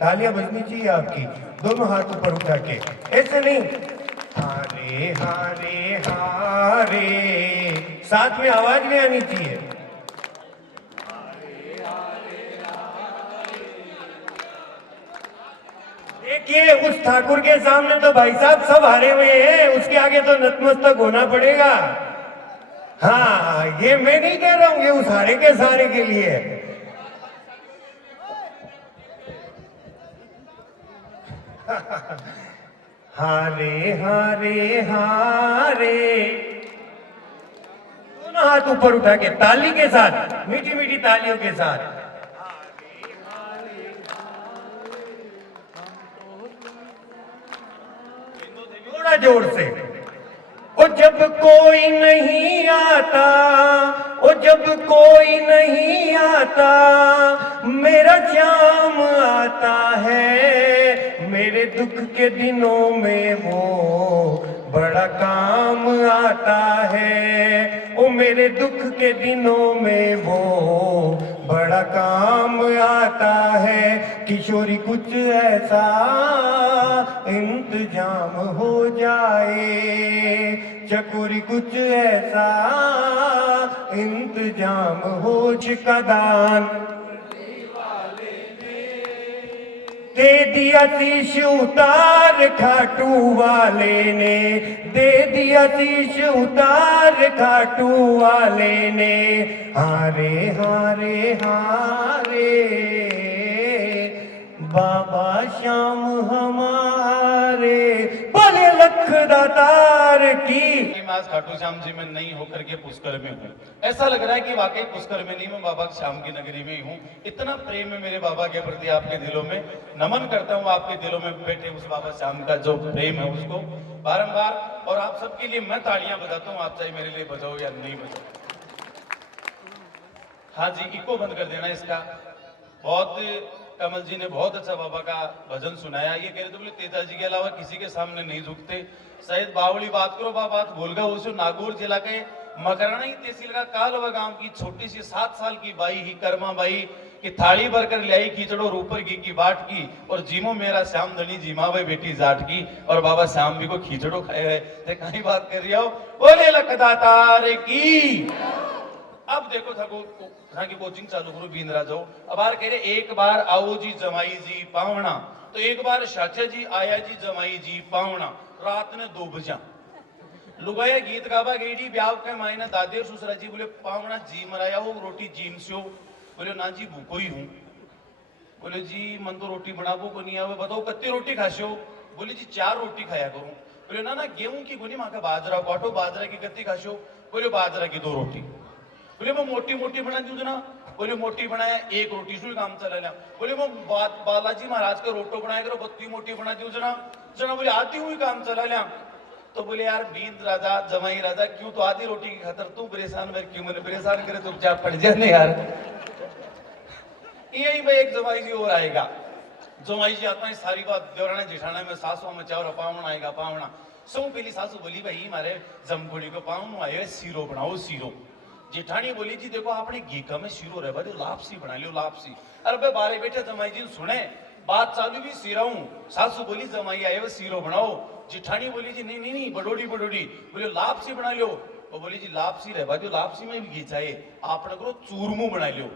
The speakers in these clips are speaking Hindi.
तालियां बजनी चाहिए आपकी, दोनों हाथ ऊपर उठा के, ऐसे नहीं। हारे हारे हारे, साथ में आवाज भी आनी चाहिए। देखिए उस ठाकुर के सामने तो भाई साहब सब हारे हुए हैं, उसके आगे तो नतमस्तक होना पड़ेगा। हाँ, ये मैं नहीं कह रहा हूं, ये उस हारे के सहारे के लिए है। हारे हारे हारे, दोनों हाथ ऊपर उठा के ताली के साथ, मीठी मीठी तालियों के साथ। थोड़ा जोर से। ओ जब कोई नहीं आता, ओ जब कोई नहीं आता, मेरा श्याम आता है, मेरे दुख के दिनों में वो बड़ा काम आता है। ओ मेरे दुख के दिनों में वो बड़ा काम आता है। किशोरी कुछ ऐसा इंतजाम हो जाए, चकोरी कुछ ऐसा इंतजाम हो। चिकदान दे दिया शीश उतार, खाटू वाले ने दे दिया शीश उतार, खाटू वाले ने। हारे हारे हारे, बाबा श्याम हमारे, बोले लख दातार की। मैं आज खाटू श्याम जी में नहीं होकर के पुष्कर में हूँ। ऐसा लग रहा है कि वाकई पुष्कर में नहीं, मैं बाबा श्याम की नगरी में ही हूँ। इतना प्रेम है मेरे बाबा के प्रति आपके दिलों में। नमन करता हूँ आपके दिलों में बैठे उस बाबा श्याम का जो प्रेम है उसको बारंबार। और आप सबके लिए मैं तालियां बजाता हूँ, आप चाहे मेरे लिए बजाओ या नहीं बजाओ। हाँ जी, इको बंद कर देना इसका। बहुत कमल जी ने बहुत अच्छा बाबा का भजन सुनाया। ये कह रहे थे बोले तेजा जी के अलावा किसी के सामने नहीं झुकते। शायद बावली बात करो बात भूल गए। उस नागौर जिला के मकराना ही तहसील का कालवा गांव की छोटी सी 7 साल की बाई ही कर्मा बाई की थाली भरकर लाई खींचड़ो और ऊपर घी की बाट की, और जीमो मेरा श्याम धनी जीमा भाई बेटी जाट की, और बाबा श्याम भी को खींचड़ो खाए गए। कहीं बात कर रही हो, बोले लखदातार की। अब देखो था की कोचिंग चालू करो बींद्रा जाओ। अब आर कह रहे एक बार आओ जी जमाई जी पावना, तो एक बार चाचा जी आया जी जमाई जी पावना। रात ने 2 बजा लुगाया गीत गावा गेडी ब्याह के मायने दादे ससुरा जी बोले पावना जी मराया हो रोटी जीम से हो। बोले ना जी भूखो ही हूं। बोले जी मन तो रोटी बनाबो को नहीं आवे, बताओ कत्ती रोटी खाशो। बोले जी 4 रोटी खाया करूं। बोले ना ना गेहूं की गुनी माँ का बाजरा काटो, बाजरा की कत्ती खाशो। बोले बाजरा की 2 रोटी। बोले वो मोटी मोटी बना दी ना। बोले मोटी बनाया 1 रोटी से काम चला लिया। बोले वो बालाजी महाराज का रोटो बनाया करो 32 मोटी बना दी जना। जना बोले आती हुई काम चला लिया। तो बोले यार बींद राजा जमाई राजा क्यों, तो आधी रोटी की खातर तू परेशान मैं क्यों, मैंने परेशान करे चुपचाप पड़ जाने यार। यही भाई एक जमाई जी और आएगा। जमाई जी आता है सारी बात देवराना जेठाना में सासुआ में चावरा पावना आएगा पावना। सौ पहली सासू बोली भाई मारे जमघोड़ी को पावनो आए सीरो बनाओ सीरो। जेठानी बोली जी देखो आपने घी का में सीरो रह भाई लापसी बना लियो लापसी। अरे भाई बारे बैठे जमाई जी सुने बात चालू भी सीरा हूं। सासू बोली जमाई आए वो सीरो बनाओ। जेठानी बोली जी नहीं नहीं नहीं बडोड़ी बडोड़ी। बोले लापसी बना लियो। वो बोली जी लापसी रह भाई लापसी में भी घी चाहिए, आपने करो चूरमू बना लियो।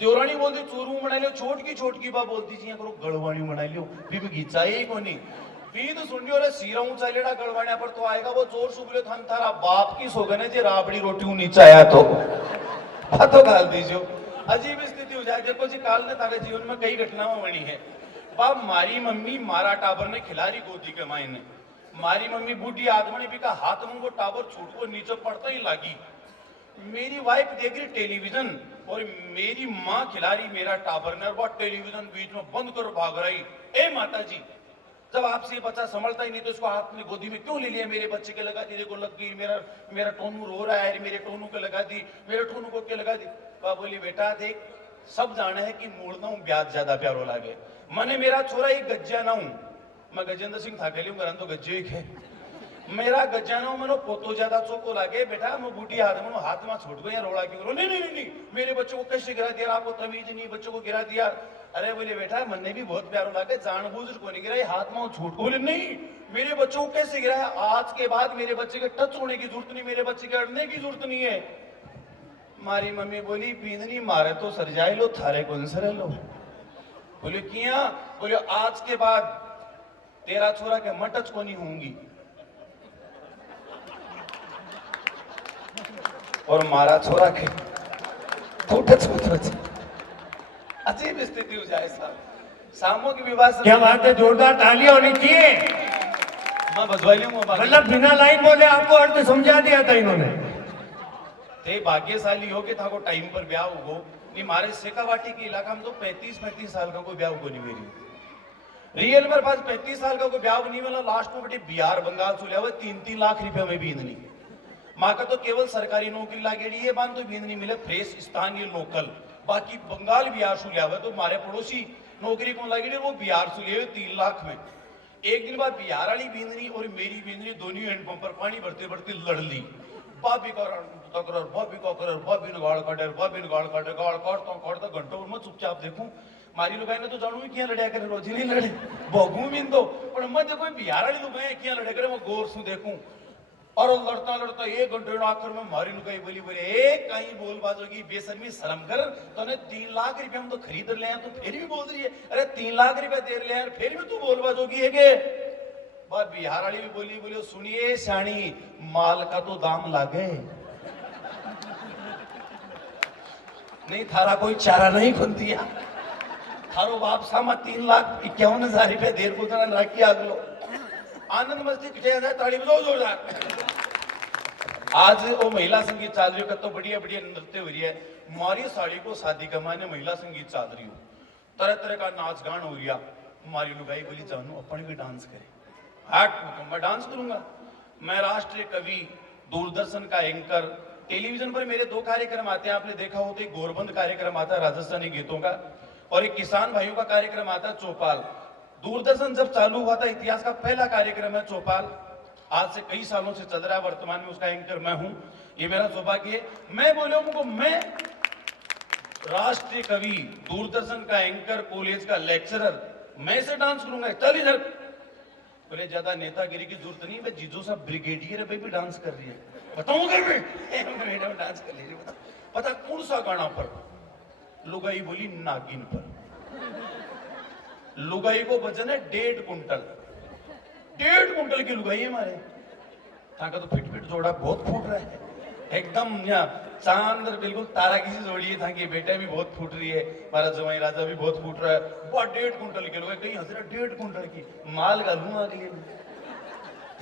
देवरानी बोलती चूरमू बना लियो, छोट की बात बोलती जी करो गड़वाणी बना लियो, भी घी चाहिए को नहीं। भी तो सुन लियो रे सीरा ऊंचा लेड़ा गड़वाणिया पर तो आएगा वो जोर से बोले थान थारा बाप की सोगने जे राबड़ी रोटी नीचे आया तो तो गाल दीजियो। अजीब स्थिति हो जाए। देखो जी काल ने तारे जीवन में कई घटनाएं बनी है। बाप मारी मम्मी मारा टाबर ने खिलारी गोदी के मायने। मारी मम्मी बूढ़ी आदमी भी का हाथ मुंह को टाबर छूट को नीचे पड़ता ही लागी। मेरी वाइफ देख रही टेलीविजन और मेरी माँ खिला रही मेरा टाबर ने, और टेलीविजन बीच में बंद कर भाग रही। ए माता जी जब आपसे ये बच्चा संभलता ही नहीं तो इसको आपने गोदी में क्यों ले लिया, मेरे बच्चे के लगा दी, देखो लग गई, मेरा टोनू रो रहा है, मेरे टोनू के लगा दी, मेरे टोनू को क्या लगा दी। बोली बेटा देख सब जाने है कि मूड़ना हूं ब्याज ज्यादा प्यारो लागे। मने मेरा छोरा एक गज्जा ना हूं, मैं गजेंद्र सिंह था तो गज्जे ही है। मेरा गजानो मनो पोतो ज्यादा चौको लागे बेटा मैं बूटी हाथ में छोड़ गया रोड़ा क्यों नहीं नहीं नहीं नहीं मेरे बच्चों को कैसे गिरा दिया आपको तमीज नहीं बच्चों को गिरा दिया अरे बोले बेटा मन्ने भी बहुत प्यारो लागे जानबूझ को नहीं गिरा हाथ में छूट को बोले नहीं मेरे बच्चों को कैसे गिरा आज के बाद मेरे बच्चे के टच होने की जरूरत नहीं मेरे बच्चे के अड़ने की जरूरत नहीं है मारी मम्मी बोली पींदनी मारे तो सर जाए लो थारे कौन सर लो बोले किया बोले आज के बाद तेरा छोरा के मटच को नहीं होंगी और मारा छोरा के अजीब स्थिति हो जाए साहब सामो की विवाह क्या बात है जोरदार तालियां होनी चाहिए मैं बजवाई लूंगा मतलब बिना लाइन बोले आपको अर्थ समझा दिया था इन्होंने थे भाग्यशाली हो कि था को टाइम पर ब्याह हो नहीं मारे शेखावाटी के इलाका में तो 35 साल का कोई ब्याह हो नहीं मेरी रियल मेरे पास 35 साल का कोई ब्याह नहीं वाला लास्ट में बेटे बिहार बंगाल चुलिया हुआ 3-3 लाख रुपया में भी नहीं माँ का तो केवल सरकारी नौकरी लागेड़ी है बांध तो भी नहीं मिले फ्रेश स्थानीय लोकल बाकी बंगाल बिहार सुलिया हुआ तो हमारे पड़ोसी नौकरी कौन लागेड़ी वो बिहार सुलिया हुए 3 लाख में एक दिन बाद बिहार वाली बींदनी और मेरी बींदनी दोनों हैंडपंप पर पानी भरते भरते लड़ ली बाबी का तकरार बाबी का करार बाबी ने गाड़ काटे बाबी ने गाड़ काटे गाड़ काटता घंटों में चुपचाप देखूं मारी लुगाई ने तो जानू क्या लड़ाया करे रोजी नहीं लड़े भोगू मीन तो पर मैं जो कोई बिहार वाली लुगाई क्या लड़े करे मैं गौर से देखूं और लड़ता लड़ता 1 घंटे आखिर में मारी लुगाई बोली बोले एक कहीं बोल बाजोगी बेशर्मी शर्म कर तूने 3 लाख रुपया हम तो खरीद ले तो फिर भी बोल रही है अरे 3 लाख रुपया दे ले फिर भी तू बोल बाजोगी है के बात बिहार वाली भी बोली बोले सुनिए शानी माल का तो दाम लागे नहीं थारा कोई चारा नहीं खुन दिया थारो बाप सामा 3,51,000 रुपया देर को राखी आगलो आनंद मस्ती किटे जाए ताली बजाओ जोरदार आज वो महिला संगीत चाल रही हो तो बढ़िया बढ़िया नृत्य हो रही है मारी साड़ी को शादी कमाने महिला संगीत चाल रही हो तरह तरह का नाच गान हो रहा मारी लुगाई बोली जानू अपन भी डांस करे हट मैं डांस करूंगा मैं राष्ट्रीय कवि दूरदर्शन का एंकर टेलीविजन पर मेरे 2 कार्यक्रम आते हैं आपने देखा हो तो एक गोरबंद कार्यक्रम आता है राजस्थानी गीतों का और एक किसान भाइयों का कार्यक्रम आता है चौपाल दूरदर्शन जब चालू हुआ था इतिहास का पहला कार्यक्रम है चौपाल आज से कई सालों से चल रहा है वर्तमान में उसका एंकर मैं हूं ये मेरा सौभाग्य है मैं बोले उनको मैं राष्ट्रीय कवि दूरदर्शन का एंकर कॉलेज का लेक्चरर मैं से डांस करूंगा चल इधर बोले ज्यादा नेतागिरी की जरूरत नहीं मैं जीजो साहब ब्रिगेडियर है भी डांस कर रही है बताऊंगा मैडम डांस कर लीजिए पता कौन सा गाना पर लुगाई बोली नागिन पर लुगाई को वजन है 1.5 कुंटल 1.5 कुंटल की लुगाई है हमारे ताका तो फिट फिट जोड़ा बहुत फूट रहा है एकदम चांद बिल्कुल तारा की सी जोड़ी है था कि बेटा भी बहुत फूट रही है हमारा जवाई राजा भी बहुत फूट रहा है बहुत 1.5 कुंटल की लुगाई कहीं हंस रहा 1.5 कुंटल की माल गालू अगले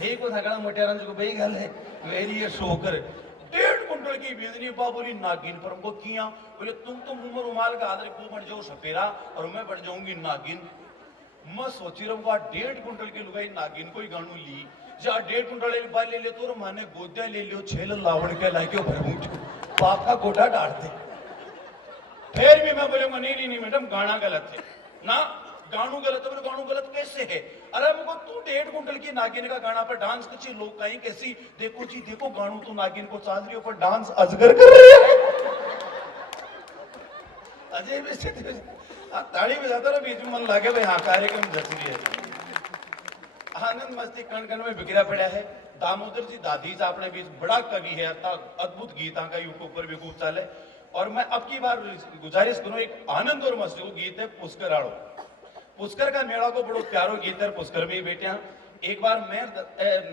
ठीक हो था मोटेरंज को बही गल है मेरी ये शोकर 1.5 कुंटल की बेदनी पा बोली नागिन पर हमको किया बोले तुम तो मुंह में रुमाल का आदर को बन जाओ सपेरा और मैं बन जाऊंगी नागिन मैं सोची रहूंगा 1.5 कुंटल की लुगाई नागिन कोई गानू ली जा 1.5 कुंटल बाल ले ले तो माने गोद्या ले लियो 6 लावड़ के लाके भरबूट बाप का गोटा डालते फिर भी मैं बोलूंगा नहीं नहीं मैडम गाना गलत है ना गानू गलत है गानू गलत कैसे है अरे मुझको तू 1.5 कुंटल की नागिन का गाना पर डांस कच्ची लोग कहीं कैसी देखो जी देखो गानू तो नागिन को चाल रही हो पर डांस अजगर कर रही है अजय स्थिति ताड़ी बजाता रहा बीच में मन लागे भाई हाँ कार्यक्रम जच रही है आनंद मस्ती कण कण में बिखरा पड़ा है दामोदर जी दादीज अपने बीच बड़ा कवि है अद्भुत गीता का यूट्यूब पर भी खूब चाल है और मैं अब की बार गुजारिश करूं एक आनंद और मस्ती को गीत है पुष्कर आड़ो पुष्कर का मेला को बड़ो प्यारो गीत है पुष्कर में बेटिया एक बार मैं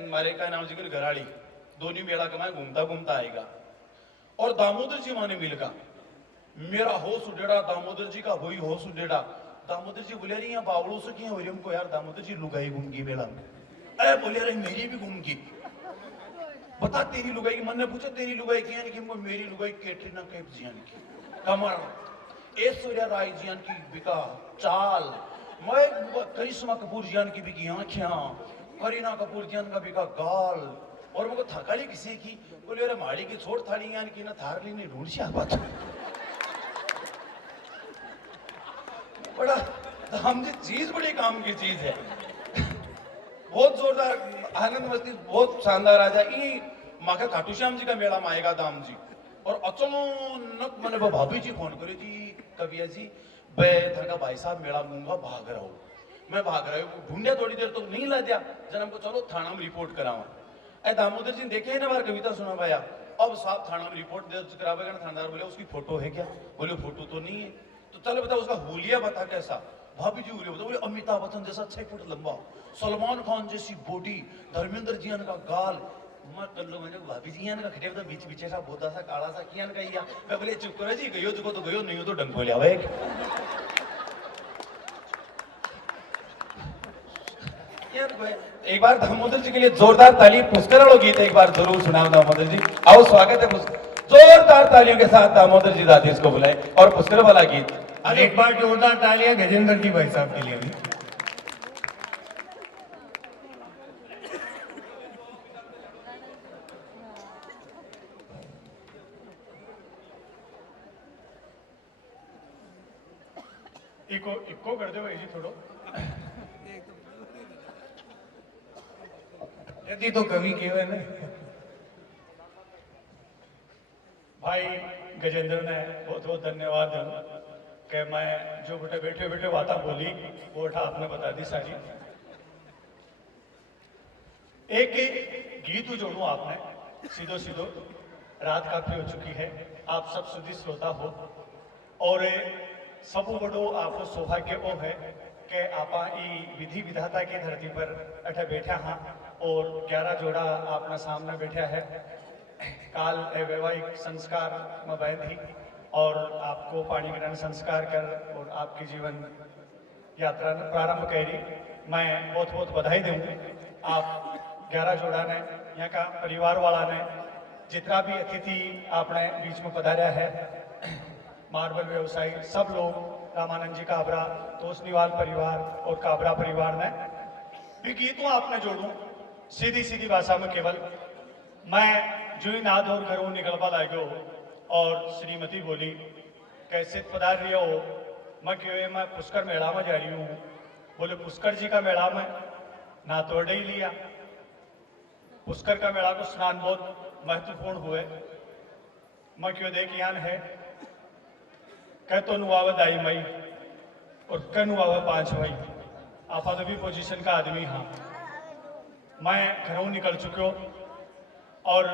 मारे का नाम जी घराड़ी दोनों मेला का मैं घूमता घूमता आएगा और दामोदर जी माने मिलगा मेरा होश उडेड़ा दामोदर जी का वही होश उडेड़ा दामोदर जी बोले रही बावड़ों से किया हो रही हमको यार दामोदर जी लुगाई घूमगी मेला में अरे बोले रही मेरी भी घूमगी बता तेरी लुगाई मन ने पूछा तेरी लुगाई की यानी कि हमको मेरी लुगाई कैटरीना कैफ जियान की कमर ऐश्वर्या राय जियान की बिका चाल मैं करिश्मा कपूर जियान की बिकी आंखें करीना कपूर जियान का बिका गाल और मुझको थकाली किसी की बोले अरे माड़ी की छोड़ थाली यान की ना थारली ने ढूंढ सी बात बड़ा हम जी चीज बड़ी काम की चीज है बहुत जोरदार आनंद मस्ती बहुत शानदार आ जाए माका खाटू श्याम जी का मेला में आएगा दाम जी और अचानक मैंने वो भाभी जी फोन करी थी कविया जी मैं थर का भाई साहब मेला मूंगा भाग रहा हूँ मैं भाग रहा हूँ ढूंढिया थोड़ी देर तो नहीं ला दिया जन हमको चलो थाना में रिपोर्ट करावा ए दामोदर जी देखे है ना बार कविता सुना भैया अब साहब थाना में रिपोर्ट दर्ज करावेगा ना थानेदार बोले उसकी फोटो है क्या बोले फोटो तो नहीं है तो चलो बता उसका हुलिया बता कैसा भाभी जी हुलिया बता बोले अमिताभ बच्चन जैसा 6 फुट लंबा सलमान खान जैसी बॉडी धर्मेंद्र जी का गाल मैं कर लो मैंने भाभी जी का खटे तो बीच बीचे सा बोता सा काला सा कियान का या मैं बोले चुप करो जी गयो जो तो गयो नहीं हो तो डंको ले आवे एक बार दामोदर जी के लिए जोरदार ताली पुष्कर वालों गीत एक बार जरूर सुनाओ दामोदर जी आओ स्वागत है जोरदार तालियों के साथ दामोदर जी दादेश को बुलाए और पुष्कर वाला गीत और एक बार जोरदार तालियां गजेंद्र जी भाई साहब के लिए भी इको कर दो जी थोड़ो यदि तो कवि केवे ने भाई गजेंद्र ने बहुत बहुत धन्यवाद कि मैं जो बेटे बैठे बैठे बातें बोली वो आपने बता दी सारी एक गीत जोड़ू आपने सीधो सीधो रात काफी हो चुकी है आप सब सुधी श्रोता हो और सब बड़ो आपको सौभाग्य ओ है कि आप विधि विधाता की धरती पर अठे बैठा हाँ और 11 जोड़ा अपना सामने बैठा है काल वैवाहिक संस्कार में बहन थी और आपको पानी ग्रहण संस्कार कर और आपकी जीवन यात्रा प्रारंभ करी मैं बहुत बहुत बधाई दूँ आप 11 जोड़ा ने यहाँ का परिवार वाला ने जितना भी अतिथि आपने बीच में पधारा है मार्बल व्यवसायी सब लोग रामानंद जी काबरा तोसनीवाल परिवार और काबरा परिवार ने भी गीतों आपने जोड़ू सीधी सीधी भाषा में केवल मैं जो ही नाद और घरों निकलवा लागो और श्रीमती बोली कैसे पधार रही हो मैं क्यों मैं पुष्कर मेला में जा रही हूँ बोले पुष्कर जी का मेला में ना तोड़ ही लिया पुष्कर का मेला को स्नान बहुत महत्वपूर्ण हुए मैं क्यों देख यान है कह तो नुआवत आई मई और कह नुआवत 5 मई आपा तो भी पोजीशन का आदमी हाँ मैं घरों निकल चुके और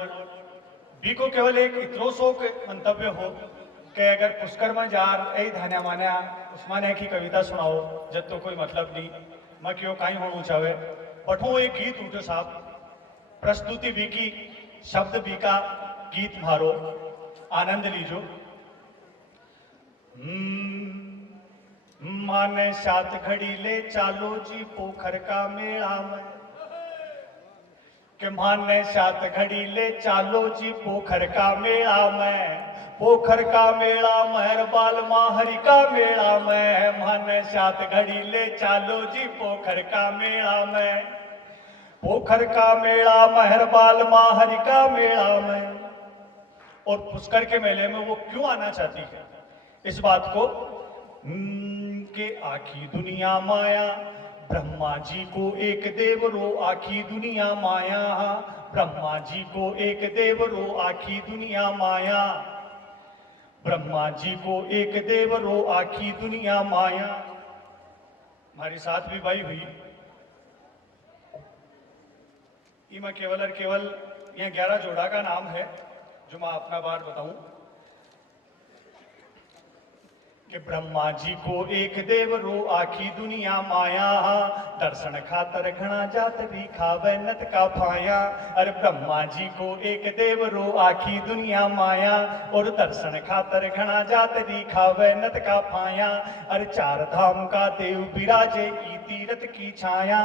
बी को केवल एक इतरो शोक मंतव्य हो कि अगर पुष्कर में जार ए धान्या मान्या उस्मानिया की कविता सुनाओ जब तो कोई मतलब नहीं मैं क्यों कहीं होना चाहे पठो एक गीत उठो साहब प्रस्तुति बी की शब्द बी का गीत मारो आनंद लीजो माने 7 घड़ी ले चालो जी पोखर का मेला में के माने 7 घड़ी ले चालो जी पोखर का मेला में पोखर का मेला महरबाल माहरी का मेला में माने 7 घड़ी ले चालो जी पोखर का मेला में पोखर का मेला महरबाल माहरी का मेला में और पुष्कर के मेले में वो क्यों आना चाहती है इस बात को के आखी दुनिया माया ब्रह्मा जी को एक देव रो आखी दुनिया माया ब्रह्मा जी को एक देव रो आखी दुनिया माया ब्रह्मा जी को एक देव रो आखी दुनिया माया हमारे साथ भी भाई हुई मैं केवल और केवल यह 11 जोड़ा का नाम है जो मैं अपना बार बताऊं कि ब्रह्मा जी को एक देव रो आखी दुनिया माया दर्शन खातर घना जात भी खावे नत का फाया अरे ब्रह्मा जी को एक देव रो आखी दुनिया माया और दर्शन खातर घना जात भी खावे नत का फाया अरे 4 धाम का देव विराजे ई तीरथ की छाया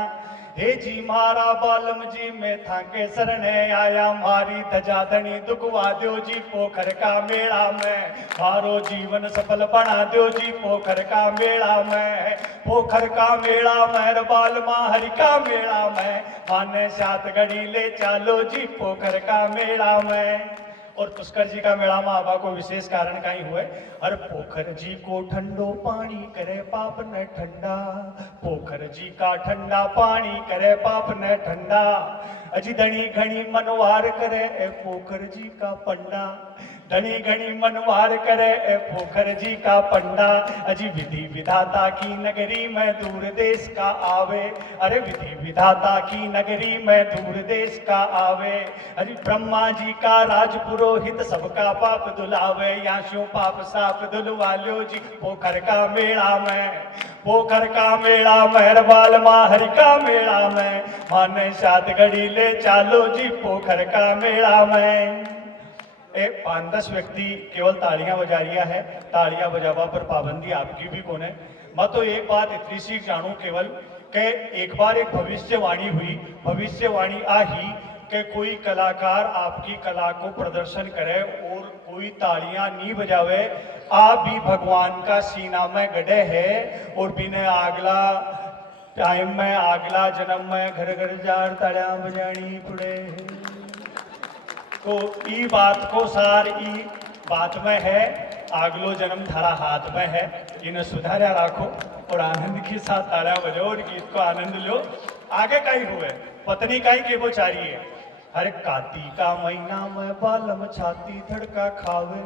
हे जी मारा बालम जी मैं थाके शरणे आया मारी धजा धनी दुखवा दो जी पोखर का मेला में मारो जीवन सफल बना दो जी पोखर का मेला में पोखर का मेला में बाल माहरी का मेला में माने 7 घड़ी ले चालो जी पोखर का मेला में और पुष्कर जी का मेला में आवा को विशेष कारण कहीं हुए। अरे पोखर जी को ठंडो पानी करे पाप न ठंडा, पोखर जी का ठंडा पानी करे पाप न ठंडा, अजी धनी घनी मनवार करे ए पोखर जी का पंडा, धनी घनी मनवार करे ए पोखर जी का पंडा, अजी विधि विधाता की नगरी में दूर देश का आवे, अरे विधि विधाता की नगरी में दूर देश का आवे, अरे ब्रह्मा जी का राज पुरोहित सबका पाप धुलावे, या शो पाप साप धुलवा लो जी पोखर का मेला में, पोखर का मेला मेहरबाल माँ हरि का मेला में, माने सात घड़ी ले चालो जी पोखर का मेला में। 5-10 व्यक्ति केवल तालियां बजा रिया है, तालियां बजावा पर पाबंदी आपकी भी कौन है। मैं तो एक बात इतनी सी जानू केवल कि एक बार एक भविष्यवाणी हुई, भविष्यवाणी आही कि कोई कलाकार आपकी कला को प्रदर्शन करे और कोई तालियां नहीं बजावे, आप भी भगवान का सीना में गढ़े है और बिना आगला टाइम में आगला जन्म में घर घर जार तालियां बजानी पड़े। तो ई बात को सार ई बात में है, आगलो जन्म थारा हाथ में है, इन्हें सुधारा राखो और आनंद के साथ तालियां बजाओ और गीत को आनंद लो। आगे कहीं हुए पत्नी कहीं के वो चाह रही है, हर कार्तिक का महीना में बालम छाती धड़का खावे,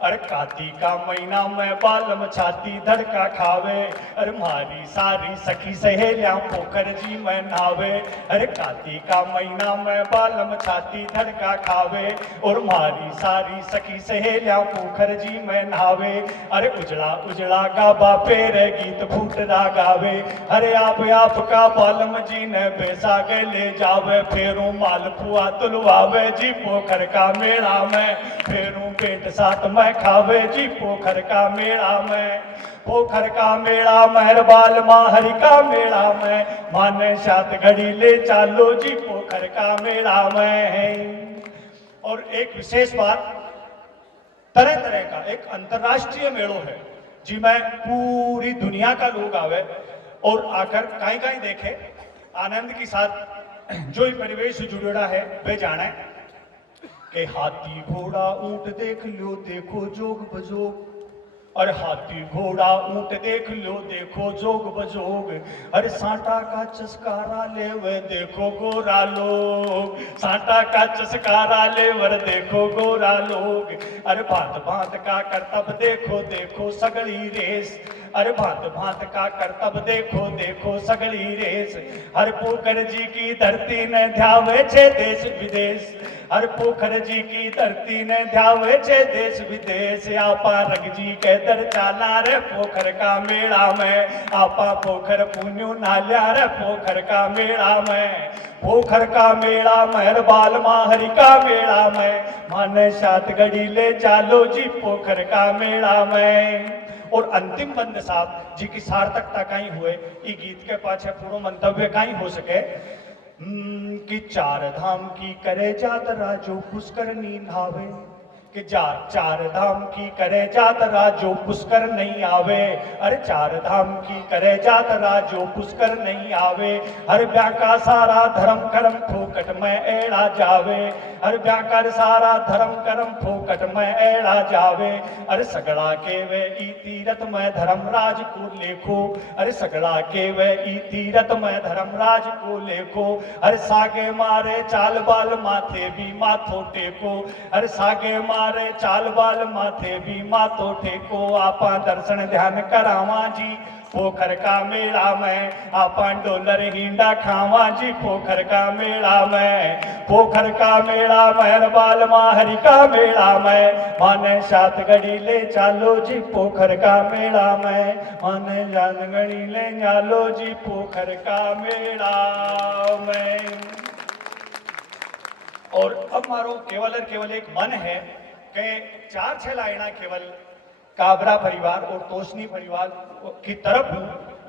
अरे कार्तिक का महीना में बालम छाती धड़का खावे, अरे मारी सारी सखी सहेलियां पोखर जी में नहावे, अरे कार्तिक का महीना में बालम छाती धड़का खावे और मारी सारी सखी सहेलियां पोखर जी में नहावे, अरे उजड़ा उजड़ा गाबा पेरे गीत फूटरा गावे, अरे आप का बालम जी ने बेसा के ले जावे, फेरू मालपुआ तुलवावे जी पोखर का मेला में, फेरू पेट साथ में खावे जी पोखर का मेला में, पोखर का मेला मेहरबाल माँ हरि का मेला में, माने सात घड़ी ले चालो जी पोखर का मेला में। और एक विशेष बात, तरह तरह का एक अंतरराष्ट्रीय मेलो है जिसमें पूरी दुनिया का लोग आवे और आकर कहीं कहीं देखे, आनंद के साथ जो परिवेश से जुड़ा है वे जाने कि हाथी घोड़ा ऊंट देख लो देखो जोग बजोग, अरे हाथी घोड़ा ऊंट देख लो देखो जोग बजोग, अरे सांटा का चस्कारा ले वे देखो गोरा लोग, सांटा का चस्कारा ले वर देखो गोरा लोग, अरे भांत भांत का करतब देखो देखो सगड़ी रेस, अरे भांत भांत का करतब देखो देखो सगड़ी रेस, हर पोखर जी की धरती ने ध्यावे छे देश विदेश, हर पोखर जी की धरती ने ध्यावे छे देश विदेश, आपा रग जी के दर चाला रे पोखर का मेला में, आपा पोखर पुण्यो नाल्या रे पोखर का मेला में, पोखर का मेला मेहरबाल माँ हरि का मेला में, माने सात घड़ी ले चालो जी पोखर का मेला में। और अंतिम बंद साहब जी की सार्थकता कहीं हुए, ये गीत के पाछे पूरा मंतव्य कहीं हो सके कि चार धाम की करे यात्रा जो पुष्कर नी नहावे, कि चार धाम की करे यात्रा जो पुष्कर नहीं आवे, अरे चार धाम की करे यात्रा जो पुष्कर नहीं आवे, हर ब्याका सारा धर्म कर्म फोकट में एड़ा जावे, हर ब्याकर सारा धर्म कर्म फोकट में एड़ा जावे, अरे सगड़ा के वे ई तीरथ में धर्मराज को लेखो, अरे सगड़ा के वे ई तीरथ में धर्मराज को लेखो, अरे सागे मारे चाल बाल माथे भी माथो टेको, अरे सागे मारे चाल बाल माथे भी माथो टेको, आपा दर्शन ध्यान करावा जी पोखर का मेला में, आपा डोलर हिंडा खावा जी पोखर का मेला में, पोखर का मेला मेहरबाल माँ हरि का मेला में, माने सात घड़ी ले चालो जी पोखर का मेला में, माने सात घड़ी ले चालो जी पोखर का मेला में। और अब मारो केवल एक मन है कि 4-6 लाइना केवल काबरा परिवार और तोशनी परिवार की तरफ हूं,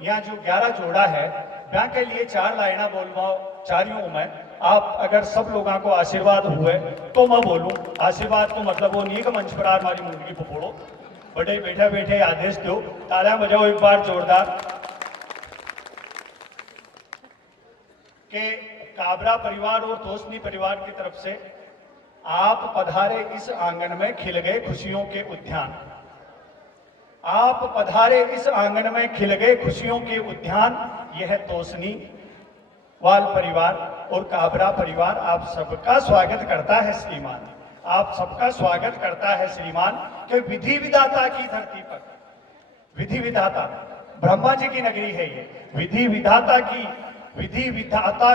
यहाँ जो 11 जोड़ा है ब्याह के लिए 4 लाइना बोलवाओ चारियों में, आप अगर सब लोगों को आशीर्वाद हुए तो मैं बोलूं, आशीर्वाद को मतलब वो नहीं कि मंच पर हमारी मुंडकी पकड़ो, बड़े बैठे बैठे आदेश दो, तालियां बजाओ एक बार जोरदार के काबरा परिवार और तोशनी परिवार की तरफ से आप पधारे इस आंगन में खिल गए खुशियों के उद्यान। आप पधारे इस आंगन में खिल गए खुशियों के उद्यान। यह तोसनी वाल परिवार और काबरा परिवार आप सबका स्वागत करता है श्रीमान। आप सबका स्वागत करता है श्रीमान कि विधि विधाता की धरती पर, विधि विधाता ब्रह्मा जी की नगरी है ये, विधि विधाता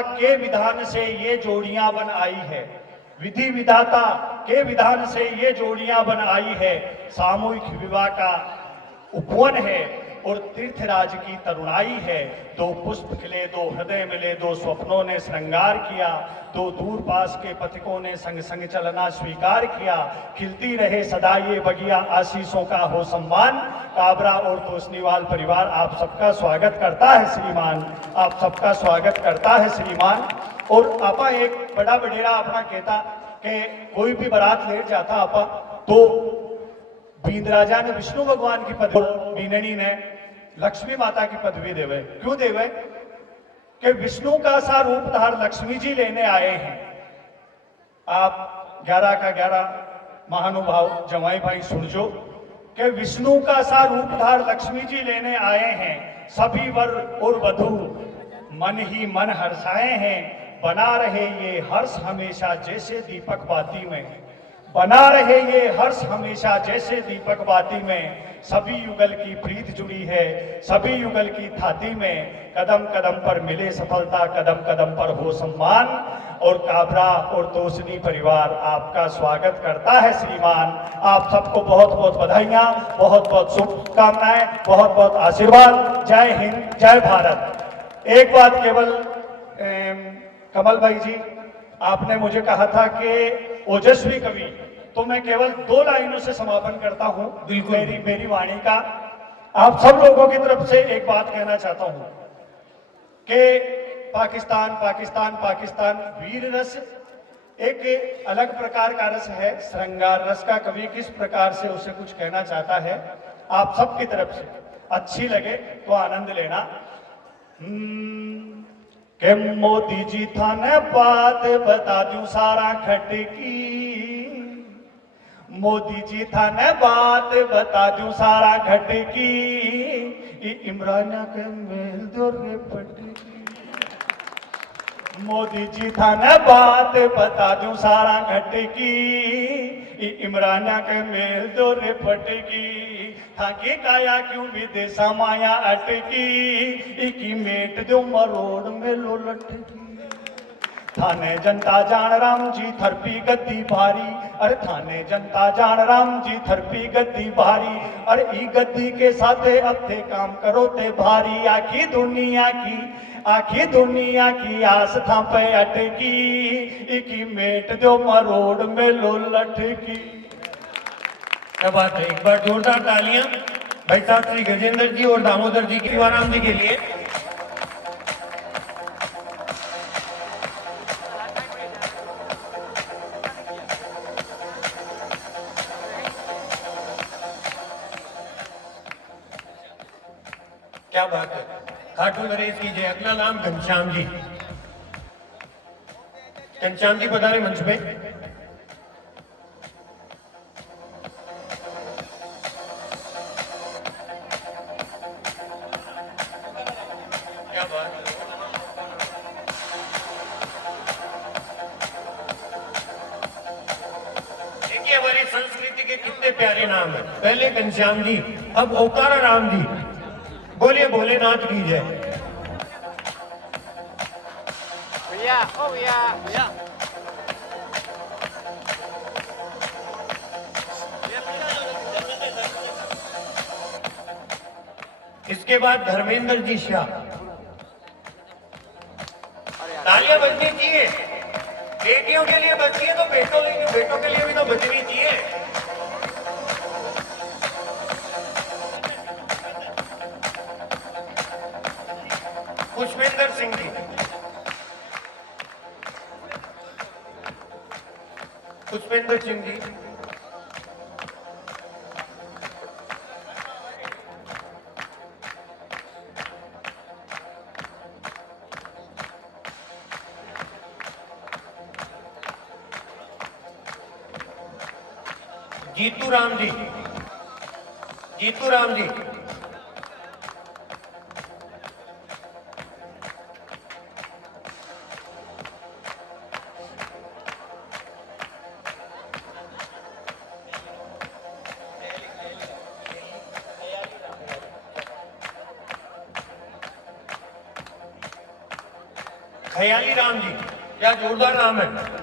के विधान से ये जोड़ियां बन आई है, विधि विधाता के विधान से ये जोड़ियां बन आई है। सामूहिक विवाह का उपवन है और तीर्थराज की तरुणाई है। दो पुष्प खिले, दो हृदय मिले, दो स्वप्नों ने श्रृंगार किया, दो दूर पास के पथिकों ने संग संग चलना स्वीकार किया। खिलती रहे सदा ये बगिया, आशीषों का हो सम्मान। काबरा और तोसनीवाल परिवार आप सबका स्वागत करता है श्रीमान, आप सबका स्वागत करता है श्रीमान। और आपा एक बड़ा बडेरा अपना कहता कि कोई भी बारात ले जाता आपा तो बींद राजा ने विष्णु भगवान की पदवी, बीननी ने लक्ष्मी माता की पदवी देवे। क्यों देवे? कि विष्णु का सा रूप धार लक्ष्मी जी लेने आए हैं। आप 11 का 11 महानुभाव जवाई भाई सुरजो कि विष्णु का सा रूप धार लक्ष्मी जी लेने आए हैं। सभी वर और वधू मन ही मन हर्षाए हैं। बना रहे ये हर्ष हमेशा जैसे दीपक बाती में, बना रहे ये हर्ष हमेशा जैसे दीपक बाती में। सभी युगल की प्रीत जुड़ी है, सभी युगल की थाती में। कदम कदम पर मिले सफलता, कदम कदम पर हो सम्मान। और काबरा और तोसनी परिवार आपका स्वागत करता है श्रीमान। आप सबको बहुत बहुत बधाइयां, बहुत बहुत शुभकामनाएं, बहुत बहुत आशीर्वाद। जय हिंद, जय भारत। एक बात केवल कमल भाई जी, आपने मुझे कहा था कि ओजस्वी कवि, तो मैं केवल 2 लाइनों से समापन करता हूं मेरी वाणी का। आप सब लोगों की तरफ से एक बात कहना चाहता हूं कि पाकिस्तान पाकिस्तान पाकिस्तान वीर रस एक अलग प्रकार का रस है। श्रृंगार रस का कवि किस प्रकार से उसे कुछ कहना चाहता है, आप सबकी तरफ से अच्छी लगे तो आनंद लेना। कि मोदी जी थाने बात बता दूं सारा खटकी, मोदी जी थाने बात बता दूं सारा खटकी। इमरान के मेल दो रे पटकी, मोदी जी थाने बात बता दूं सारा खटकी। इमरान के मेल दो रे पटकी। थाकी काया क्यों विदेशा माया अटकी। इकी मेट दो मरोड़ में लो लटकी। थाने जनता जान राम जी थरपी गद्दी भारी, अरे थाने जनता जान राम जी थरपी गद्दी भारी। अरे ई गद्दी के साथे अब थे काम करो ते भारी। आखी दुनिया की आस था पे अटकी। इकी मेट दो मरोड़ में लो लटकी। क्या बात है, एक बार जोरदार तालियां भाई साहब श्री गजेंद्र जी और दामोदर जी शिवाराम जी के लिए। क्या बात है, खाटू नरेश की जय। अगला नाम घनश्याम जी। घनश्याम जी पधारे मंच पे। क्या बात है, देखिए हमारी संस्कृति के कितने प्यारे नाम है। पहले घनश्याम जी, अब ओकारा राम जी। बोलिए भोलेनाथ की जय। भैया ओ भैया भैया इसके बाद धर्मेंद्र जी शाह। तालियां बजनी चाहिए, बेटियों के लिए बजती है तो बेटों के लिए भी तो बजनी चाहिए। पुष्पेंद्र सिंह जी, पुष्पेंद्र सिंह जी। जीतू राम जी, जीतू राम जी, खयाली राम जी, क्या जोरदार नाम है।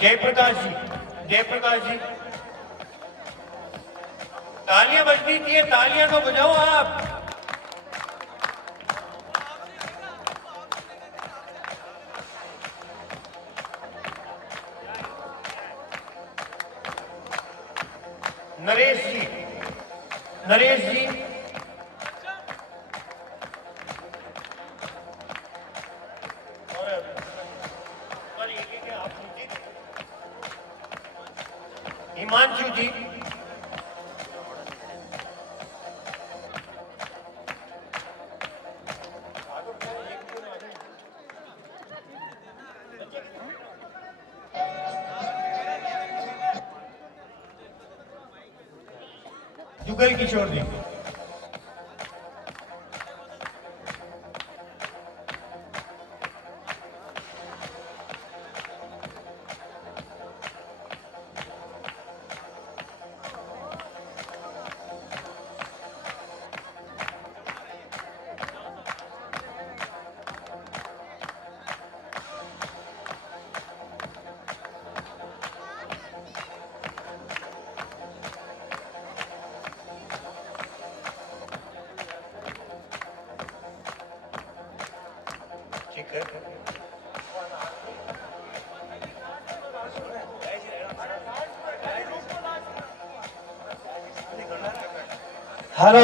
जयप्रकाश जी, जयप्रकाश जी, तालियां बजनी चाहिए, तालियां तो बजाओ आप। नरेश जी, नरेश जी, हिमांशु जी, जुगल किशोर जी, ठीक है। हेलो,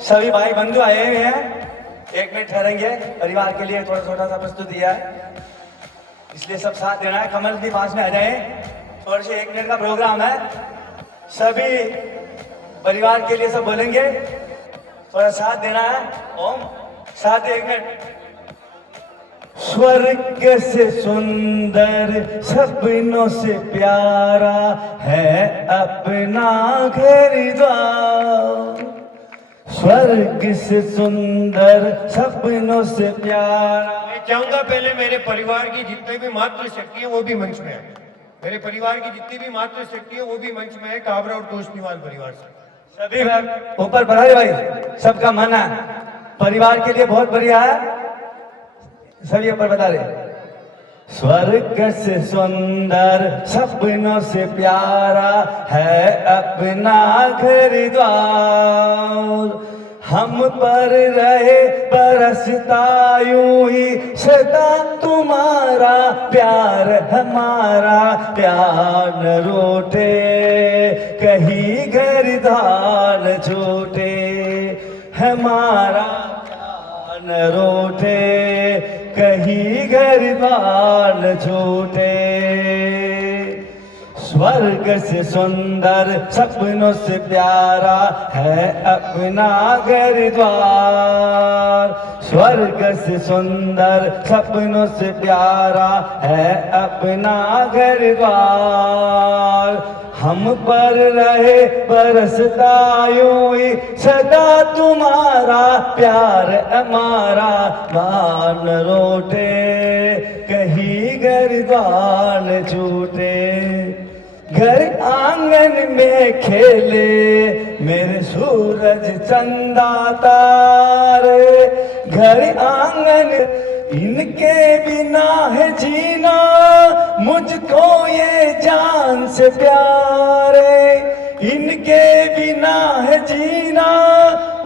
सभी भाई बंधु आए हुए हैं, 1 मिनट ठहरेंगे। परिवार के लिए थोड़ा छोटा सा प्रस्तुति है, इसलिए सब साथ देना है। कमल भी पास में आ जाए, थोड़ी सी 1 मिनट का प्रोग्राम है। सभी परिवार के लिए सब बोलेंगे, थोड़ा साथ देना है। ओम साथ 1 मिनट। स्वर्ग से सुंदर सपनों से प्यारा है अपना घर द्वार। स्वर्ग से सुंदर सपनों से प्यारा। मैं चाहूंगा पहले मेरे परिवार की जितनी भी मातृशक्ति है वो भी मंच में है। मेरे परिवार की जितनी भी मातृशक्ति है वो भी मंच में है, काबरा और तोशनीवाल परिवार से। सभी भाई ऊपर बढ़ाए भाई, सबका मन है, परिवार के लिए बहुत बढ़िया है। सभी ऊपर बता रहे। स्वर्ग से सुंदर सपनों से प्यारा है अपना घर द्वार। हम पर रहे बरसता यूं ही सदा तुम्हारा प्यार, हमारा प्यार न रूठे, कहीं घर धान छूटे। हमारा प्यार न रूठे, कहीं घर बाल छूटे। स्वर्ग से सुंदर सपनों से प्यारा है अपना घर द्वार। स्वर्ग से सुंदर सपनों से प्यारा है अपना घर द्वार। हम पर रहे बरसता यूं ही सदा तुम्हारा प्यार, हमारा मान रोटे, कहीं गर्दान छूटे। घर आंगन में खेले मेरे सूरज चंदा तारे। घर आंगन इनके बिना है जीना मुझको ये जान से प्यारे। इनके बिना है जीना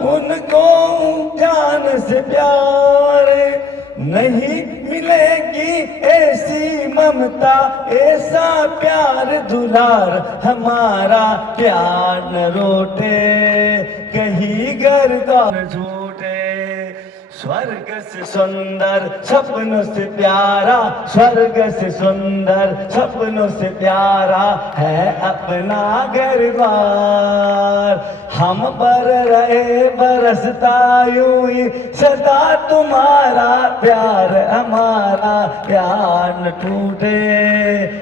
उनको जान से प्यारे। नहीं मिलेगी ऐसी ममता, ऐसा प्यार दुलार, हमारा प्यार न रोटे, कहीं गर्दान छूटे। स्वर्ग से सुंदर सपनों से प्यारा, स्वर्ग से सुंदर सपनों से प्यारा है अपना घर द्वार। हम पर रहे बरसता यूं ही सदा तुम्हारा प्यार, हमारा प्यार न टूटे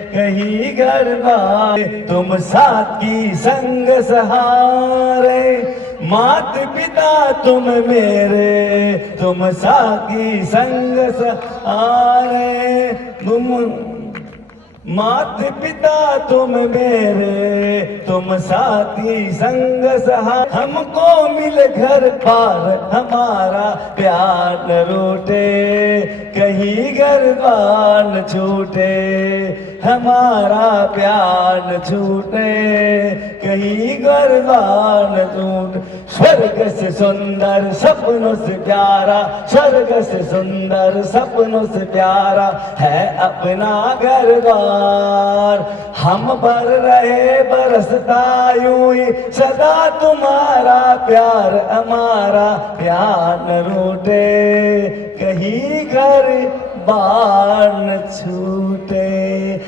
कहीं घर द्वार। तुम साथ की संग सहारे, मात पिता तुम मेरे, तुम साथी संग सहारे। तुम मात पिता तुम मेरे, तुम साथी संग सहारे। हमको मिल घर पार, हमारा प्यार न रूठे कहीं घर द्वार न छूटे, हमारा प्यार न छूटे कहीं घर द्वार न छूटे। स्वर्ग से सुंदर सपनों से प्यारा, स्वर्ग से सुंदर सपनों से प्यारा है अपना घर द्वार। हम पर रहे बरसता यूं ही सदा तुम्हारा प्यार, हमारा प्यार न रूठे कहीं घर बार न छूटे।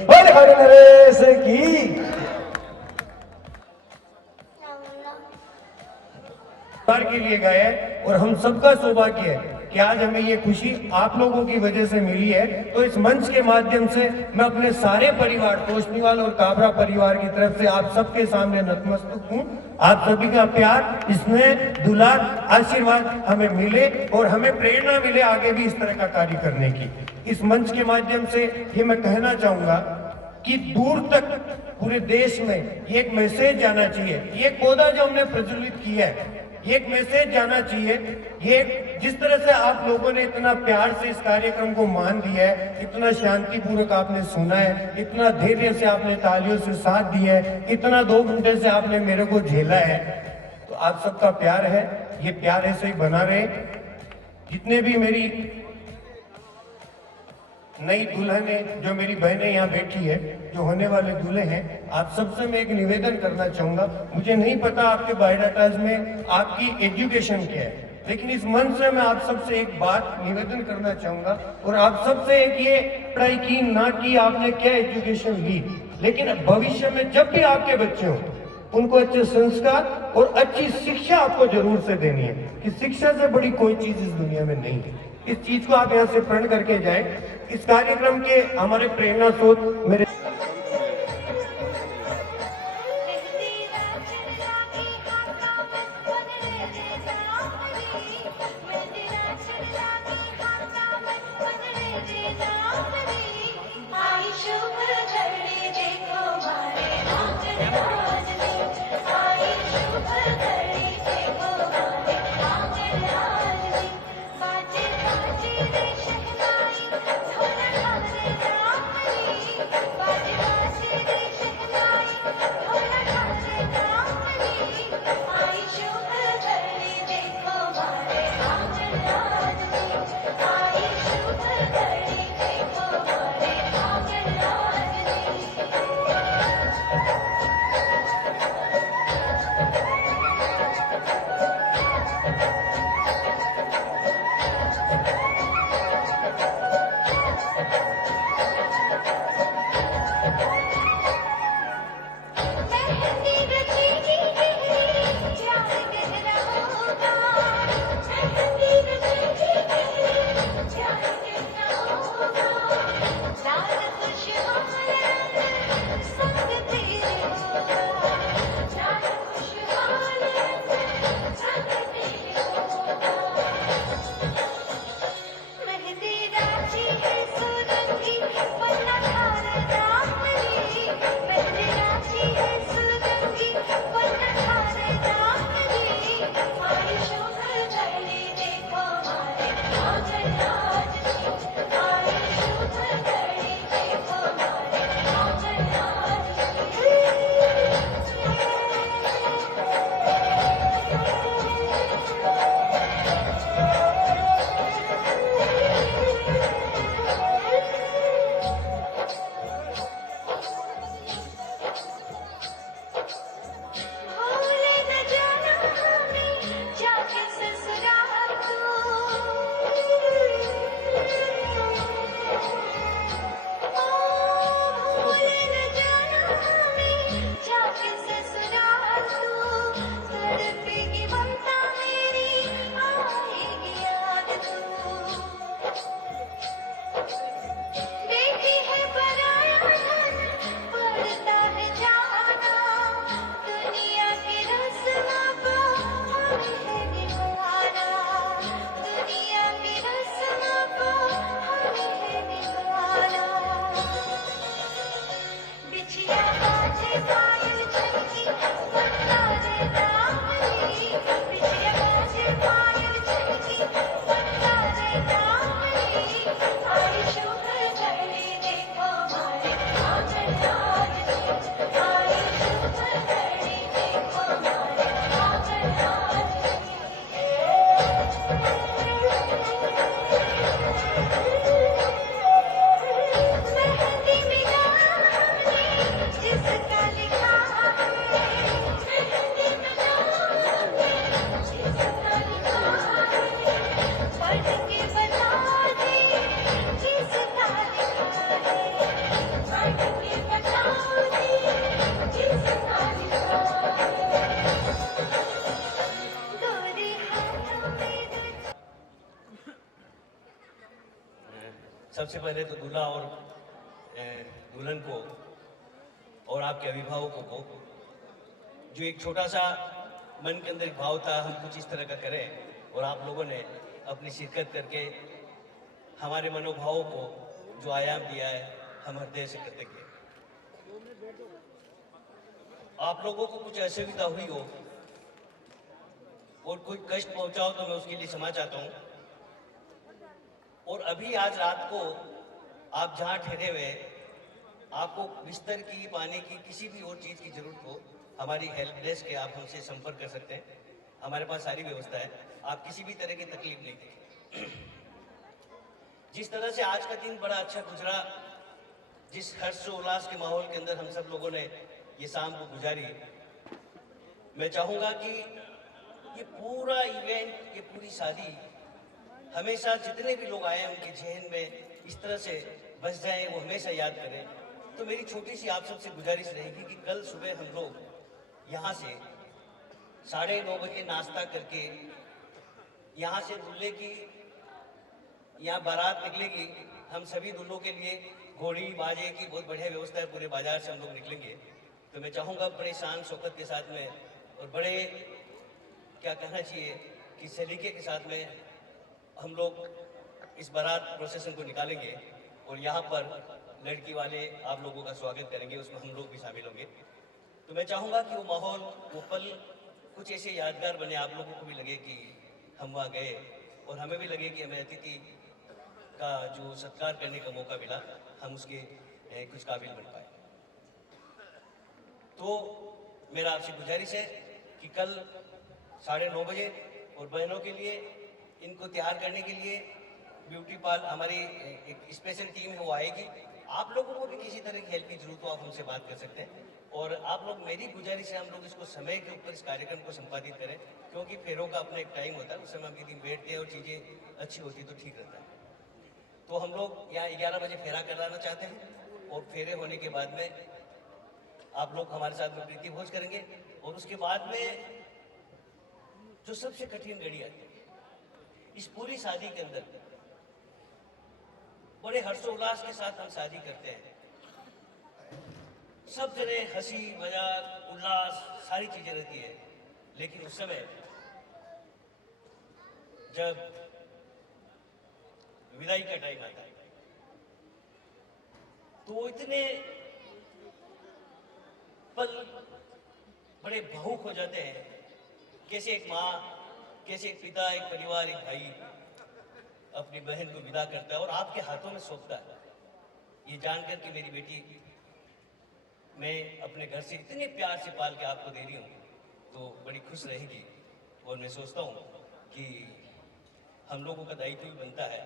बोले हरि नरेश की। के लिए गए और हम सबका सौभाग्य है कि आज हमें ये खुशी आप लोगों की वजह से मिली है। तो इस मंच के माध्यम से मैं अपने सारे परिवार, तोशनीवाल और काबरा परिवार की तरफ से आप सबके सामने नतमस्तक हूँ। आप सभी का प्यार, स्नेह, दुलार, आशीर्वाद हमें मिले और हमें प्रेरणा मिले आगे भी इस तरह का कार्य करने की। इस मंच के माध्यम से ये मैं कहना चाहूंगा कि दूर तक पूरे देश में ये एक मैसेज जाना चाहिए। ये एक पौधा जो हमने प्रज्वलित किया है, ये एक मैसेज जाना चाहिए। ये जिस तरह से आप लोगों ने इतना प्यार से इस कार्यक्रम को मान लिया है, इतना शांतिपूर्वक आपने सुना है, इतना धैर्य से आपने तालियों से साथ दिया है, इतना 2 घंटे से आपने मेरे को झेला है, तो आप सबका प्यार है। ये प्यार ऐसे ही बना रहे। जितने भी मेरी नई दुल्हन है, जो मेरी बहनें यहाँ बैठी है, जो होने वाले दूल्हे हैं, आप सबसे मैं एक निवेदन करना चाहूंगा। मुझे नहीं पता आपके बायोडाटाज में आपकी एजुकेशन क्या है, लेकिन इस मंच से मैं आप सबसे एक बात निवेदन करना चाहूंगा और आप सबसे एक ये पढ़ाई की ना की आपने क्या एजुकेशन ली, लेकिन भविष्य में जब भी आपके बच्चे हो उनको अच्छे संस्कार और अच्छी शिक्षा आपको जरूर से देनी है कि शिक्षा से बड़ी कोई चीज इस दुनिया में नहीं है। इस चीज को आप यहाँ से प्रण करके जाए। इस कार्यक्रम के हमारे प्रेरणा स्रोत मेरे Bye. सबसे पहले तो दूल्हा और दुल्हन को और आपके अभिभावकों को, जो एक छोटा सा मन के अंदर भाव था हम कुछ इस तरह का करें, और आप लोगों ने अपनी शिरकत करके हमारे मनोभावों को जो आयाम दिया है, हम हृदय से कृतज्ञ हैं। आप लोगों को कुछ असुविधा हुई हो और कोई कष्ट पहुंचा हो तो मैं उसके लिए क्षमा चाहता हूं। और अभी आज रात को आप जहां ठहरे हुए, आपको बिस्तर की, पानी की, किसी भी और चीज की जरूरत हो, हमारी हेल्प डेस्क है, आप हमसे संपर्क कर सकते हैं। हमारे पास सारी व्यवस्था है, आप किसी भी तरह की तकलीफ नहीं देंगे। जिस तरह से आज का दिन बड़ा अच्छा गुजरा, जिस हर्ष उल्लास के माहौल के अंदर हम सब लोगों ने ये शाम को गुजारी, मैं चाहूंगा कि ये पूरा इवेंट, ये पूरी शादी हमेशा जितने भी लोग आए उनके जहन में इस तरह से बस जाए, वो हमेशा याद करें। तो मेरी छोटी सी आप सबसे गुजारिश रहेगी कि कल सुबह हम लोग यहाँ से 9:30 बजे नाश्ता करके यहाँ से दूल्हे की यहाँ बारात निकलेगी। हम सभी दूल्हों के लिए घोड़ी बाजे की बहुत बढ़िया व्यवस्था है, पूरे बाजार से हम लोग निकलेंगे। तो मैं चाहूँगा बड़े शान शौकत के साथ में और बड़े क्या कहना चाहिए कि सलीके के साथ में हम लोग इस बारात प्रोसेसन को निकालेंगे और यहाँ पर लड़की वाले आप लोगों का स्वागत करेंगे, उसमें हम लोग भी शामिल होंगे। तो मैं चाहूँगा कि वो माहौल, वो पल कुछ ऐसे यादगार बने, आप लोगों को भी लगे कि हम वहाँ गए और हमें भी लगे कि हमें अतिथि का जो सत्कार करने का मौका मिला, हम उसके कुछ काबिल बन पाए। तो मेरा आपसे गुजारिश है कि कल 9:30 बजे, और बहनों के लिए इनको तैयार करने के लिए ब्यूटी पार्लर हमारी एक स्पेशल टीम है, वो आएगी। आप लोगों को भी किसी तरह की हेल्प की जरूरत हो, आप हमसे बात कर सकते हैं। और आप लोग, मेरी गुजारिश है, हम लोग इसको समय के ऊपर इस कार्यक्रम को संपादित करें, क्योंकि फेरों का अपना एक टाइम होता है, उस समय हम यदि बैठते हैं और चीज़ें अच्छी होती तो ठीक रहता है। तो हम लोग यहाँ 11 बजे फेरा कराना चाहते हैं और फेरे होने के बाद में आप लोग हमारे साथ में प्रीति भोज करेंगे। और उसके बाद में जो सबसे कठिन घड़ी आती है इस पूरी शादी के अंदर, बड़े हर्षोल्लास के साथ हम शादी करते हैं, सब जगह हंसी मजाक उल्लास सारी चीजें रहती है, लेकिन उस समय जब विदाई का टाइम आता है तो इतने पल बड़े भावुक हो जाते हैं। कैसे एक माँ, कैसे एक पिता, एक परिवार, एक भाई अपनी बहन को विदा करता है और आपके हाथों में सौंपता है। ये जानकर कि मेरी बेटी मैं अपने घर से इतने प्यार से पाल के आपको दे रही हूँ, तो बड़ी खुश रहेगी। और मैं सोचता हूँ कि हम लोगों का दायित्व भी बनता है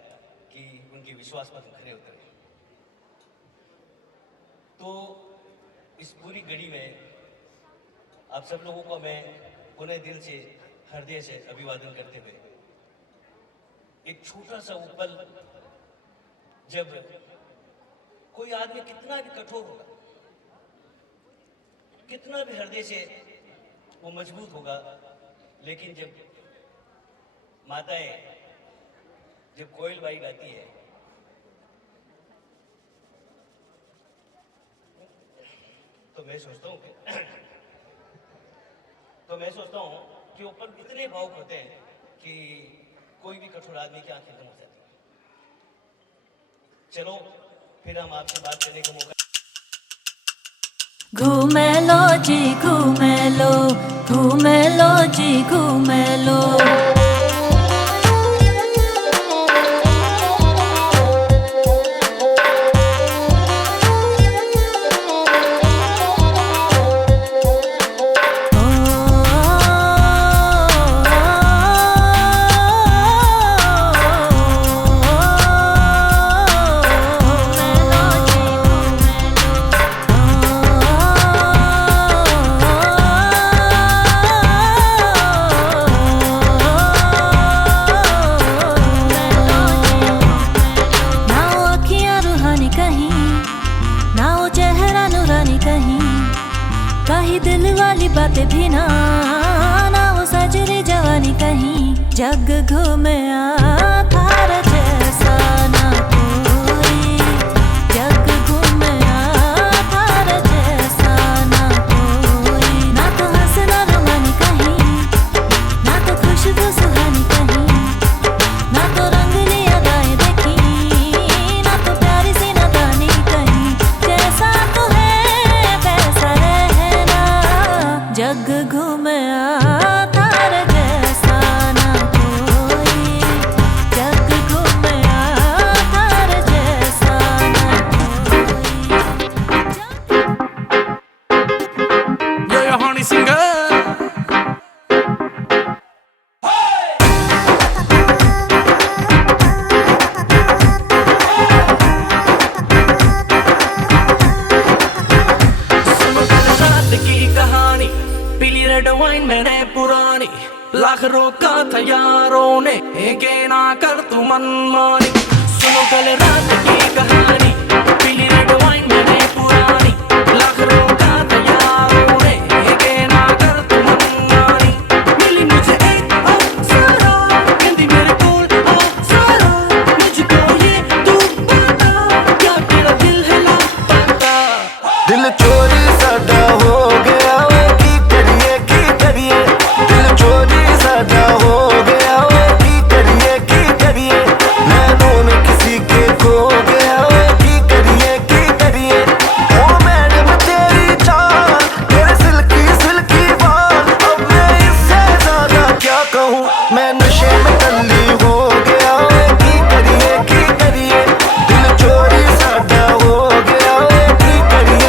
कि उनके विश्वास पर हम खरे उतरें। तो इस पूरी घड़ी में आप सब लोगों को मैं पुनः दिल से, हृदय से अभिवादन करते हुए, एक छोटा सा उपल, जब कोई आदमी कितना भी कठोर होगा, कितना भी हृदय से वो मजबूत होगा, लेकिन जब माताएं, जब कोयल बाई गाती है तो मैं सोचता हूँ कि ऊपर इतने भावुक होते हैं कि कोई भी कठोर आदमी की आंखें नम हो जाती है। चलो फिर हम आपसे बात करने का मौका। घूमे लो जी घूमे लो, घूमे लो जी घूमे लो। बातें भी ना वो सजरी जवानी कहीं, जग घूमे थार जैसा ना कोई। जग घूमया तार जैसा ना कोई, जग घूमया तार जैसा ना कोई। Yo, honey singer. पीली रेड वाइन मैंने पुरानी, लाख रोका था यारों ने, के ना कर तू मनमानी। सुनो कल रात की कहानी, पीली रेड वाइन मैंने पुरानी, लाख रोका था यारों ने, के ना कर तू मनमानी। मिली मुझे एक अप्सरा, कहती मेरे कोल अप्सरा, मुझको ये तू बता, क्या तेरा दिल है लापता। दिल चोरी साडा हो गया, हो गया की करिए नैनों में किसी के खो गया, की करिए ओ मैडम तेरी चाल, तेरे सिल्की सिल्की बाल, अब मैं इससे ज्यादा क्या कहूँ, मैं नशे में टल्ली हो गया, की करिए दिल चोरी साडा हो गया, की करिए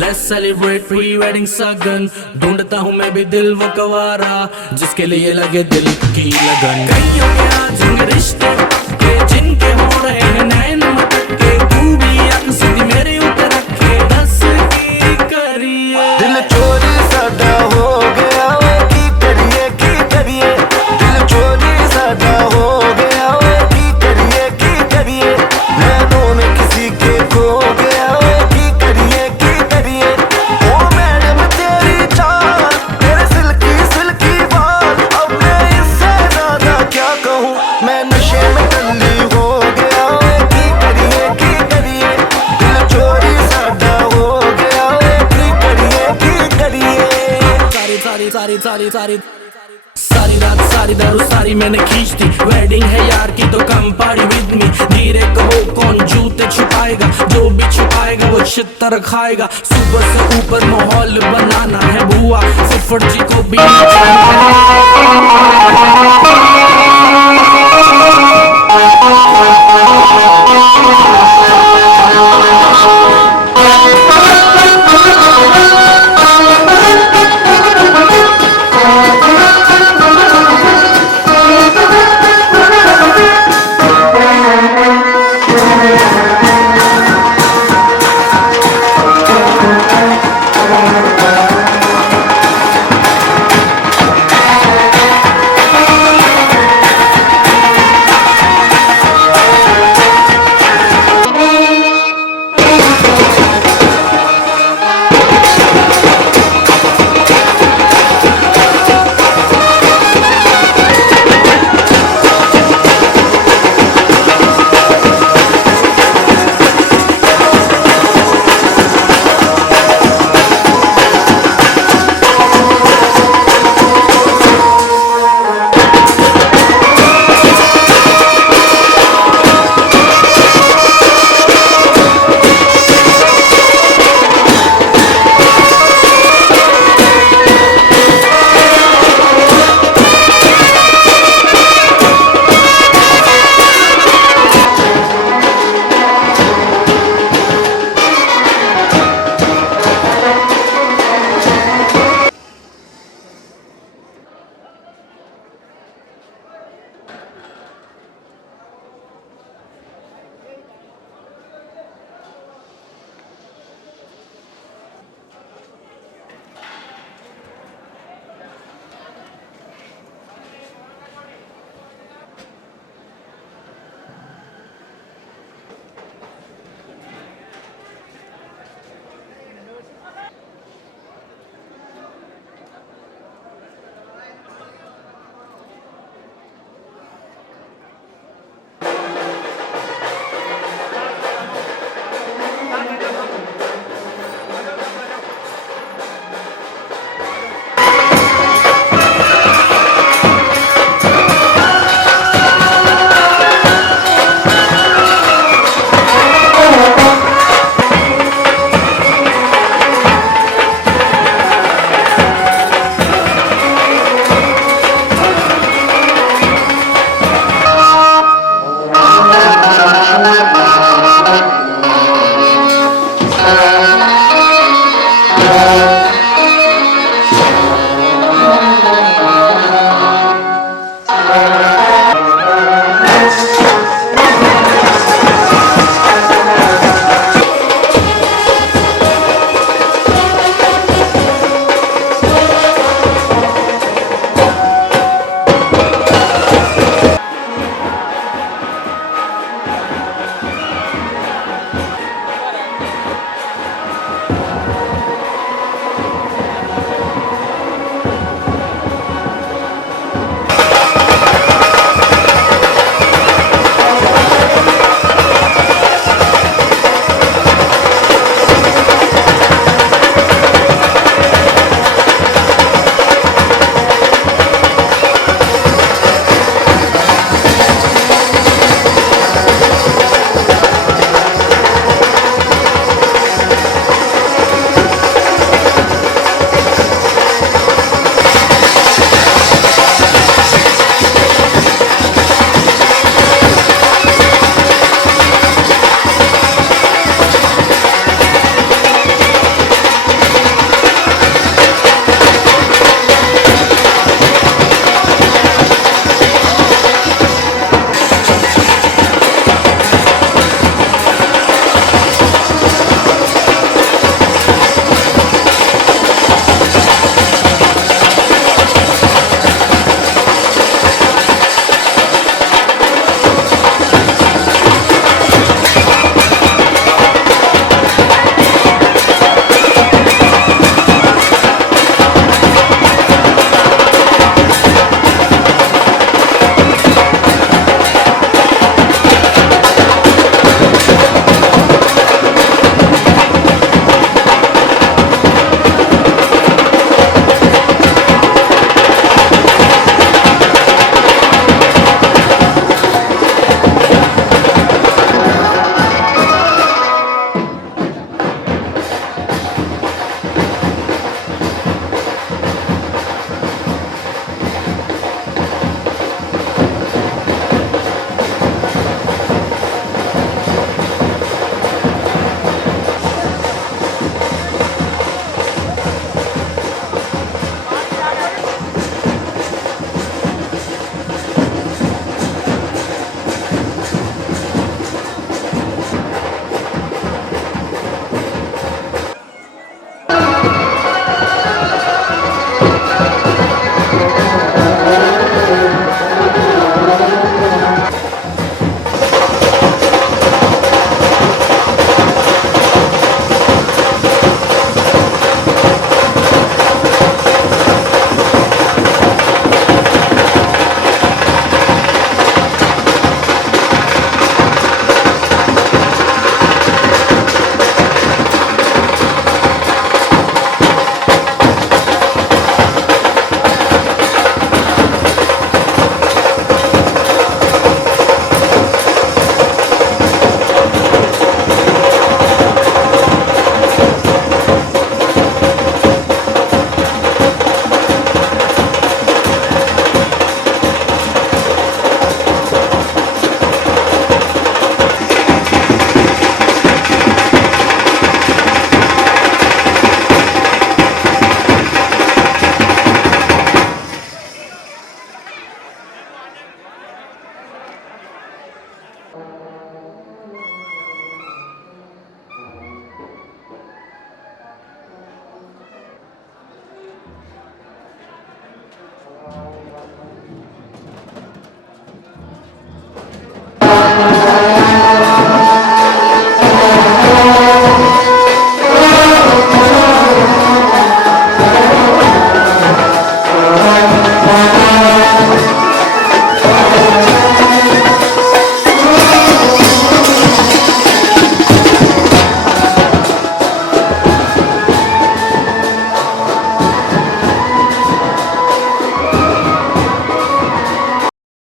Let's celebrate pre-wedding सगन, ढूंढता हूँ मैं भी दिल वो कवारा, जिसके लिए लगे दिल की लगन। कईयों के आज रिश्ते पक्के, जिनके हो रहे हैं नैन मटके, तू भी आंख सीधी मेरे ऊपर रखे, बस की करिए। दिल चोरी साडा हो गया, की करिए दिल चोरी साडा हो गया, की करिए नैनों में किसी के खो गया, की करिए ओ मैडम तेरी चाल, तेरे सिल्की सिल्की बाल, अब मैं इससे ज्यादा क्या कहूँ, मैं नशे में टल्ली हो गया, की करिए दिल चोरी साडा हो गया, की करिए सारी रात सारी दारू सारी मैंने खींच दी, वेडिंग है यार की तो कम पार्टी विद मी। धीरे कहो कौन जूते छुपाएगा, जो भी छुपाएगा वो छितर खाएगा। सुपर से ऊपर माहौल बनाना है बुआ, फुफड़ जी को भी नचाना है।